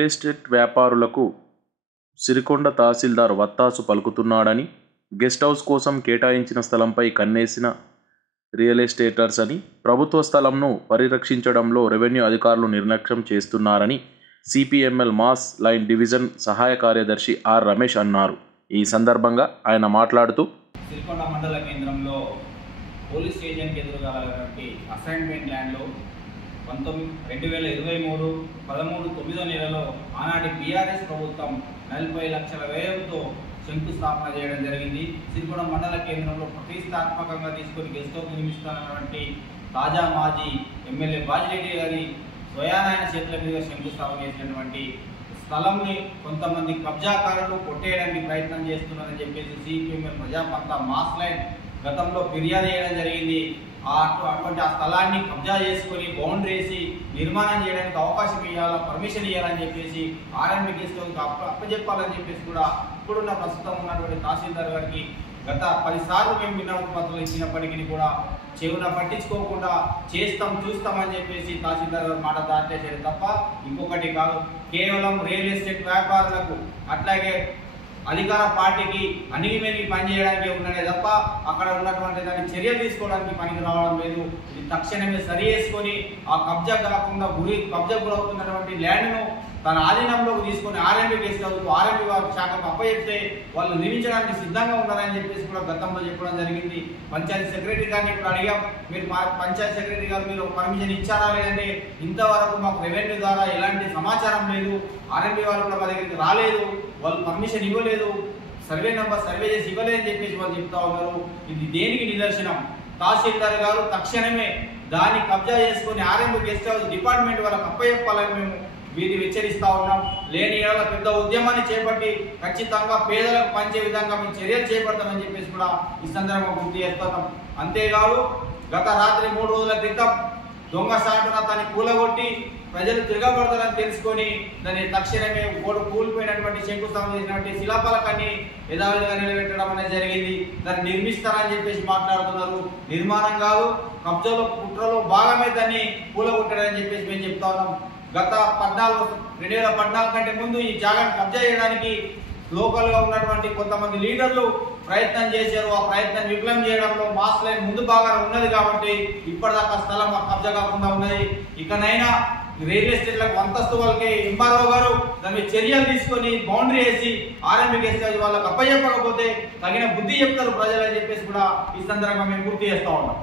Real estate వ్యాపారులకు సిరికొండ తహసీల్దార్ వత్తాసు పలుకుతున్నాడని, guest house కోసం కేటాయించిన స్థలంపై కన్నేసిన రియల్ ఎస్టేటర్స్ అని, ప్రభుత్వ స్థలంను పరిరక్షించడంలో రెవెన్యూ అధికారులు నిర్లక్ష్యం చేస్తున్నారని సిపిఎంఎల్ మాస్ లైన్ డివిజన్ సహాయ కార్యదర్శి ఆర్ రమేష్ అన్నారు. ఈ సందర్భంగా ఆయన మాట్లాడుతూ, సిరికొండ మండల కేంద్రంలో పోలీస్ స్టేషన్కి ఎదురుగాలటువంటి అసైన్మెంట్ ల్యాండ్లో 2023 13 నెలలో ఆనాటి బీఆర్ఎస్ ప్రభుత్వం 40 లక్షల వ్యయంతో శంకుస్థాపన చేయడం జరిగింది. సిరికొండ మండల కేంద్రంలో ప్రతిష్టాత్మకంగా తీసుకొని గెస్ట్ హౌస్ నిర్మిస్తున్నటువంటి తాజా మాజీ ఎమ్మెల్యే బాజిరెడ్డి గారి స్వయానాయన చేతుల మీద శంకుస్థాపన చేసినటువంటి స్థలంని కొంతమంది కబ్జాకారులు కొట్టేయడానికి ప్రయత్నం చేస్తున్నారని చెప్పేసి సిపిఎంఎల్ ప్రజాపంత మాస్ లైన్ గతంలో ఫిర్యాదు చేయడం జరిగింది. అటువంటి ఆ స్థలాన్ని కబ్జా చేసుకొని బౌండరీ వేసి నిర్మాణం చేయడానికి అవకాశం ఇవ్వాలా, పర్మిషన్ ఇవ్వాలని చెప్పేసి ఆర్ఎండ్బి గెస్ట్ హౌస్ అప్పచెప్పాలని చెప్పేసి కూడా ఇప్పుడున్న ప్రస్తుతం ఉన్నటువంటి తహసీల్దార్ గారికి గత 10 సార్లు మేము వినతి పత్రాలు ఇచ్చినప్పటికీ కూడా చెవున పట్టించుకోకుండా చూస్తామని చెప్పేసి తహసీల్దార్ గారు మాట దాటేసారు తప్ప ఇంకొకటి కాదు. కేవలం రియల్ ఎస్టేట్ వ్యాపారులకు అట్లాగే అధికార పార్టీకి అణిగిమెనిగి పనిచేయడానికి ఉన్నదే తప్ప అక్కడ ఉన్నటువంటి దాన్ని చర్యలు తీసుకోవడానికి పనికి రావడం లేదు. ఇది తక్షణమే సరి చేసుకొని ఆ కబ్జా కాకుండా కబ్జా గురవుతున్నటువంటి ల్యాండ్ను తన ఆధీనంలోకి తీసుకొని ఆర్ఎండ్బి గెస్ట్ హౌస్ ఆర్ఎండ్బి వారి శాఖకు అప్పచెప్తే వాళ్ళు నిర్మించడానికి సిద్ధంగా ఉన్నారని చెప్పేసి కూడా గతంలో చెప్పడం జరిగింది. పంచాయతీ సెక్రటరీ గారిని ఇప్పుడు అడిగాం, మీరు మా పంచాయతీ సెక్రటరీ గారు మీరు పర్మిషన్ ఇచ్చారా లేదంటే ఇంతవరకు మాకు రెవెన్యూ ద్వారా ఎలాంటి సమాచారం లేదు, ఆర్ఎండ్బి వాళ్ళు కూడా మా దగ్గరికి రాలేదు, వాళ్ళు పర్మిషన్ ఇవ్వలేదు, సర్వే చేసి ఇవ్వలేదని చెప్పేసి వాళ్ళు చెప్తా ఉన్నారు. ఇది దేనికి నిదర్శనం? తహసీల్దార్ గారు తక్షణమే దాన్ని కబ్జా చేసుకుని ఆర్ఎండ్బి గెస్ట్ హౌస్ డిపార్ట్మెంట్ వాళ్ళకి అప్పచెప్పాలని మేము వీరిని హెచ్చరిస్తా ఉన్నాం. లేని ఏళ్ళ పెద్ద ఉద్యమాన్ని చేపట్టి ఖచ్చితంగా పేదలకు పంచే విధంగా మేము చర్యలు చేపడతామని చెప్పేసి కూడా ఈ సందర్భంగా గుర్తు చేస్తున్నాం. అంతేకాదు గత రాత్రి 3 రోజుల క్రితం దొంగ సాటున దాన్ని కూలగొట్టి ప్రజలు తిరగబడతారని తెలుసుకొని దాన్ని తక్షణమే కూలిపోయినటువంటి శంకుస్థాపన చేసినటువంటి శిలాఫలకాన్ని యథావిధిగా నిలబెట్టడం అనేది జరిగింది. దాన్ని నిర్మిస్తారని చెప్పేసి మాట్లాడుతున్నారు. నిర్మాణం కాదు, కబ్జాలో కుట్రలో భాగమే దాన్ని కూలగొట్టారని చెప్పేసి మేము చెప్తా ఉన్నాం. గత 2014 కంటే ముందు ఈ జాగాను కబ్జా చేయడానికి లోకల్గా ఉన్నటువంటి కొంతమంది లీడర్లు ప్రయత్నం చేశారు. ఆ ప్రయత్నం విఫలం చేయడంలో మాస్ లైన్ ముందు భాగాన ఉన్నది కాబట్టి ఇప్పటిదాకా స్థలం కబ్జా కాకుండా ఉన్నది. ఇకనైనా రియల్ ఎస్టేట్లకు అంతస్తు వాళ్ళకి ఎంఆర్ఓ గారు దాని చర్యలు తీసుకొని బౌండరీ వేసి ఆర్ఎండ్బి గెస్ట్ హౌస్ వాళ్ళకి అప్పచెప్పకపోతే తగిన బుద్ధి చెప్తారు ప్రజలు అని చెప్పేసి కూడా ఈ సందర్భంగా మేము గుర్తు చేస్తా ఉన్నాం.